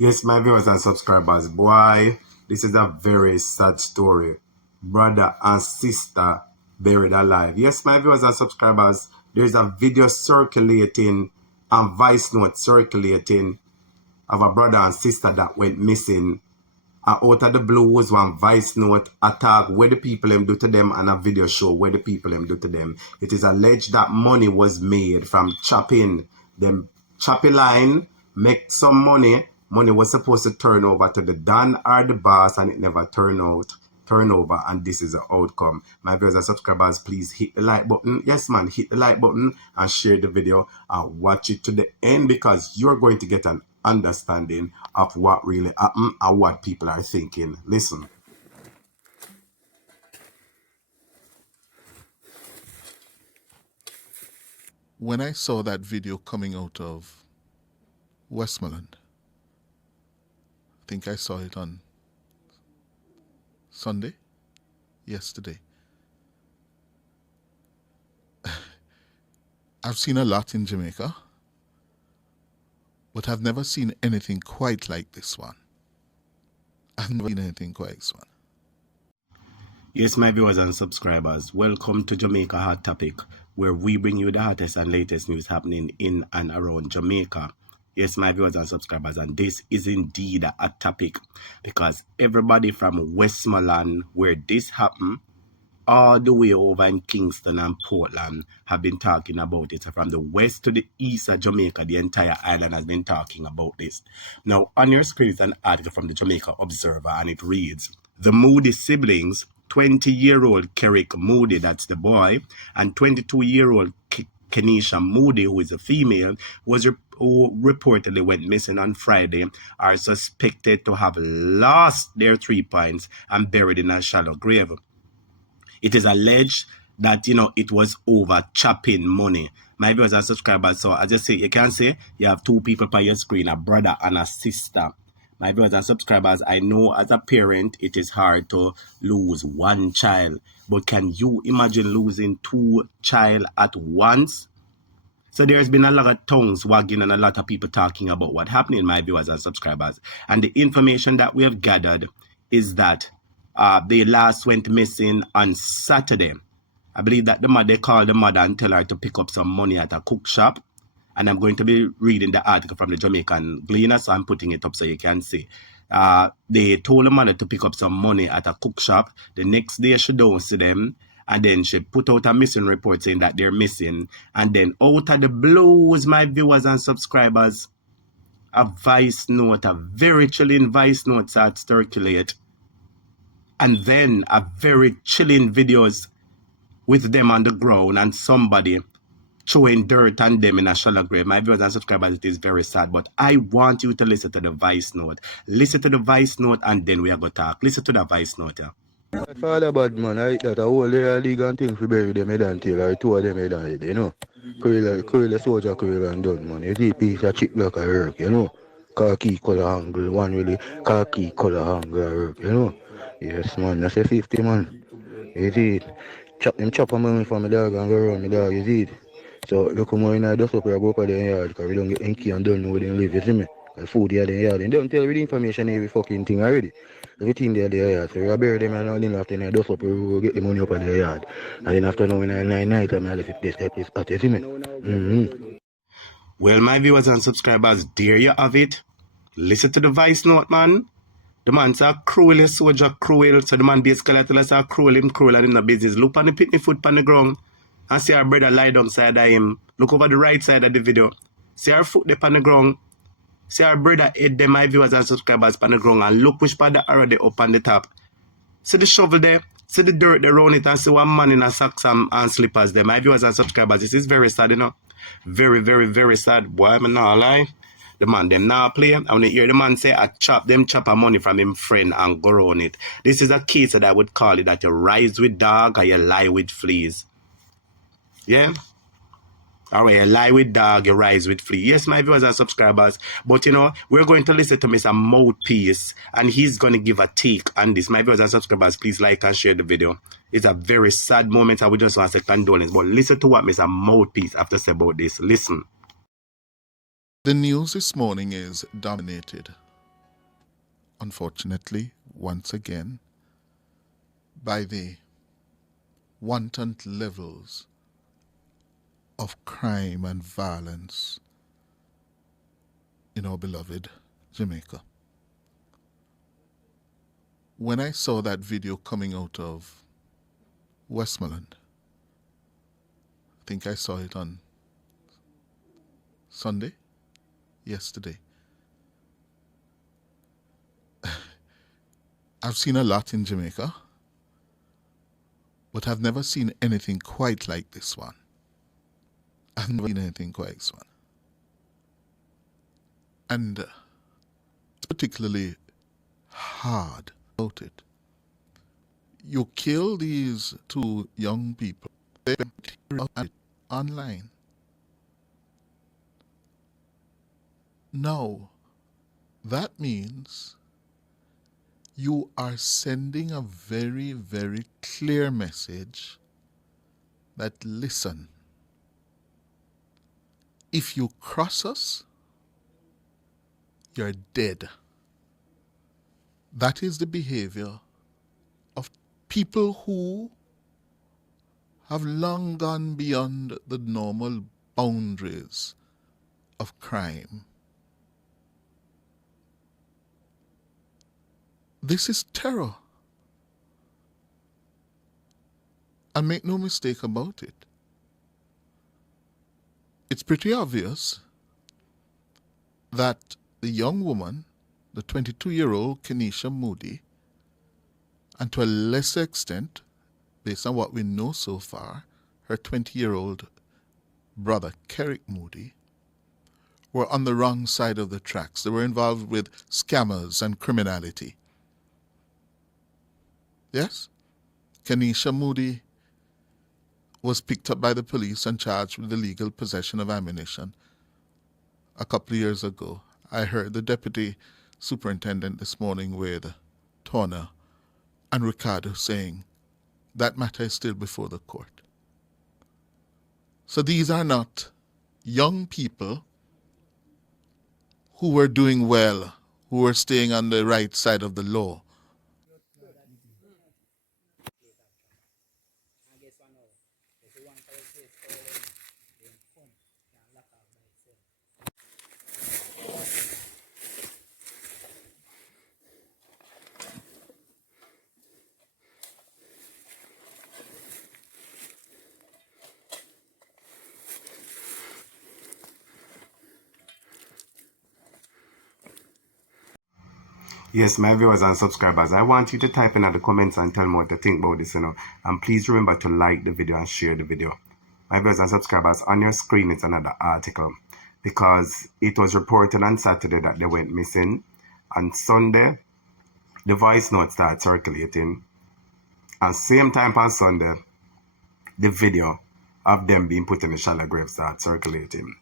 Yes, my viewers and subscribers, boy, this is a very sad story. Brother and sister buried alive. Yes, my viewers and subscribers, there's a video circulating and voice note circulating of a brother and sister that went missing. Out of the blue was one voice note attack where the people them do to them and a video show where the people them do to them. It is alleged that money was made from chopping them choppy line, make some money. Money was supposed to turn over to the Don or the boss and it never turned out. Turn over, and this is the outcome. My viewers and subscribers, please hit the like button. Yes, man, hit the like button and share the video and watch it to the end because you're going to get an understanding of what really happened and what people are thinking. Listen. When I saw that video coming out of Westmoreland, I think I saw it on Sunday, yesterday. I've seen a lot in Jamaica, but I've never seen anything quite like this one. I've never seen anything quite like this one. Yes, my viewers and subscribers, welcome to Jamaica Hot Topic, where we bring you the hottest and latest news happening in and around Jamaica. Yes, my viewers and subscribers, and this is indeed a hot topic because everybody from Westmoreland, where this happened, all the way over in Kingston and Portland have been talking about it. So from the west to the east of Jamaica, the entire island has been talking about this. Now, on your screen is an article from the Jamaica Observer, and it reads, the Moody siblings, 20-year-old Kerrick Moody, that's the boy, and 22-year-old Kenisha Moody, who is a female, who reportedly went missing on Friday, are suspected to have lost their 3 points and buried in a shallow grave. It is alleged that, it was over chopping money. My viewers and subscribers, so as I say, you can say you have two people on your screen, a brother and a sister. My viewers and subscribers, I know as a parent, it is hard to lose one child. But can you imagine losing 2 child at once? So there's been a lot of tongues wagging and a lot of people talking about what happened, my viewers and subscribers. And the information that we have gathered is that they last went missing on Saturday. I believe that they called the mother and tell her to pick up some money at a cook shop. And I'm going to be reading the article from the Jamaican Gleaner, so I'm putting it up so you can see. They told the mother to pick up some money at a cook shop. The next day she don't see them. And then she put out a missing report saying that they're missing. And then out of the blues, my viewers and subscribers, a voice note, a very chilling voice note starts to circulate. And then a very chilling videos with them on the ground and somebody throwing dirt on them in a shallow grave. My viewers and subscribers, it is very sad, but I want you to listen to the voice note. Listen to the voice note and then we are going to talk. Listen to the voice note. My father bad man, I that a whole league and thing for bury them head until I 2 of them head and head, Curly soldier curly and done man. You see piece of chip like a work, Khaki color angle, one really khaki color angle work, Yes man, that's a 50 man. You see it. Chop a money for my dog and go around my dog, you see it. So look more in a dust up or go up at the yard because we don't get inky and don't know where they live, you see me? The food there the yard. And don't tell you the information every fucking thing already. Everything there the yard. So we bury them and all in after then dust up we get the money up at the yard. And then after now in 9 night I left it this type is hot, you see me? Well, my viewers and subscribers, there you have it. Listen to the voice note, man. The man say cruel, soldier cruel. So the man basically tell us cruel and in the business. Look on the pitney foot on the ground. And see our brother lie down side of him. Look over the right side of the video. See our foot there on the ground. See our brother head them, my viewers and subscribers on the ground. And look which part the arrow there up on the top. See the shovel there. See the dirt there around it. And see one man in a socks and slippers there. My viewers and subscribers, this is very sad, Very, very, very sad. Boy, I'm not lie. The man them now play. And when you hear the man say, I chop a money from him friend and go around it. This is a case that I would call it that you rise with dog or you lie with fleas. Yeah? Or you lie with dog, you rise with flea. Yes, my viewers and subscribers. But we're going to listen to Mr. Mouthpiece and he's going to give a take on this. My viewers and subscribers, please like and share the video. It's a very sad moment. I would just want to say condolence. But listen to what Mr. Mouthpiece have to say about this. Listen. The news this morning is dominated unfortunately, once again, by the wanton levels of crime and violence in our beloved Jamaica. When I saw that video coming out of Westmoreland, I think I saw it on Sunday, yesterday. I've seen a lot in Jamaica, but I've never seen anything quite like this one. I've never seen anything quite like this one. And it's particularly hard about it. You kill these two young people online. Now, that means you are sending a very, very clear message that, listen, if you cross us, you're dead. That is the behavior of people who have long gone beyond the normal boundaries of crime. This is terror. And make no mistake about it. It's pretty obvious that the young woman, the 22-year-old Kenesha Moody, and to a lesser extent, based on what we know so far, her 20-year-old brother, Kerrick Moody, were on the wrong side of the tracks. They were involved with scammers and criminality. Yes? Kenesha Moody was picked up by the police and charged with illegal possession of ammunition a couple of years ago. I heard the deputy superintendent this morning with Turner and Ricardo saying that matter is still before the court. So these are not young people who were doing well, who were staying on the right side of the law. Yes, my viewers and subscribers, I want you to type in the comments and tell me what you think about this, and please remember to like the video and share the video. My viewers and subscribers, on your screen it's another article, because it was reported on Saturday that they went missing. On Sunday, the voice note started circulating, and same time on Sunday, the video of them being put in the shallow grave started circulating.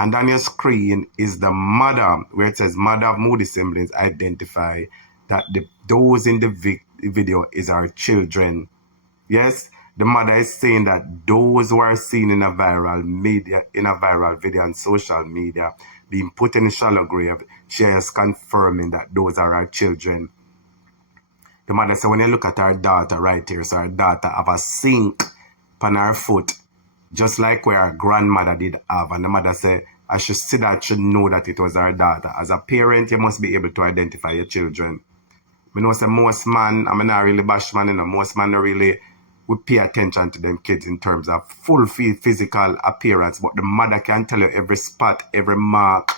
And on your screen is the mother, where it says mother of Moody siblings identify that those in the video is our children. Yes, the mother is saying that those who are seen in a viral video on social media being put in a shallow grave, she is confirming that those are our children. The mother said, when you look at our daughter right here, so our daughter have a sink on her foot, just like where our grandmother did have. And the mother said, I should see that, should know that it was our daughter. As a parent, you must be able to identify your children. I know say most man, I'm not really bash man, most man don't really would pay attention to them kids in terms of full physical appearance, but the mother can tell you every spot, every mark.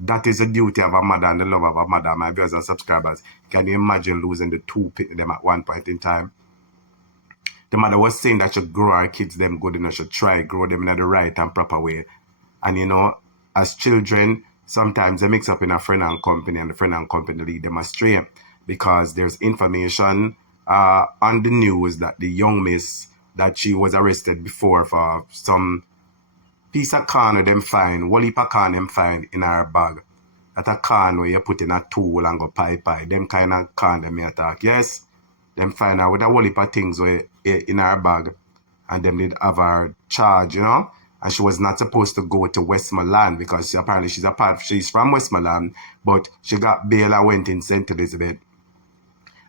That is the duty of a mother and the love of a mother. My viewers and subscribers, can you imagine losing the two of them at one point in time? The mother was saying that she grow her kids them good, she try grow them in the right and proper way. And as children, sometimes they mix up in a friend and company, and the friend and company lead them astray, because there's information on the news that the young miss, that she was arrested before for some piece of corn them find, whole heap of corn them find in her bag. That a corn where you put in a tool and go pie. Them kind of corn them may attack. Yes, them find her with a whole heap of things where in her bag, and them did have her charge, and she was not supposed to go to Westmoreland because apparently she's from Westmoreland, but she got bail and went in St. Elizabeth.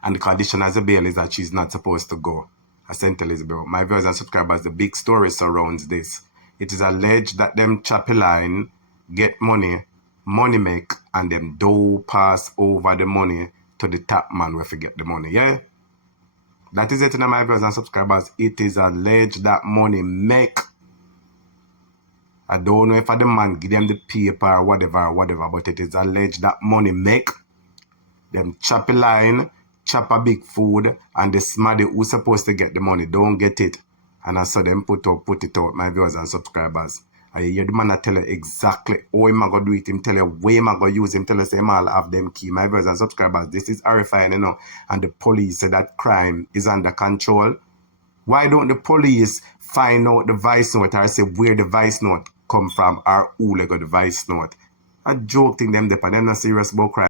And the condition as a bail is that she's not supposed to go to St. Elizabeth. My viewers and subscribers, the big story surrounds this. It is alleged that them choppy line get money make, and them do pass over the money to the top man where forget the money, yeah? That is it, my viewers and subscribers. It is alleged that money make. I don't know if the man give them the paper or whatever, but it is alleged that money make. Them chop a line, chop a big food, and the smarty who's supposed to get the money don't get it. And I saw them put it out, my viewers and subscribers. I hear the man tell you exactly how him going to do it. Him tell you where him going to use him. Tell you say him all have them key. My viewers and subscribers, this is horrifying, you know. And the police say that crime is under control. Why don't the police find out the vice note or say where the vice note come from or who got the vice note? A joke thing them depend. They're not serious about crime.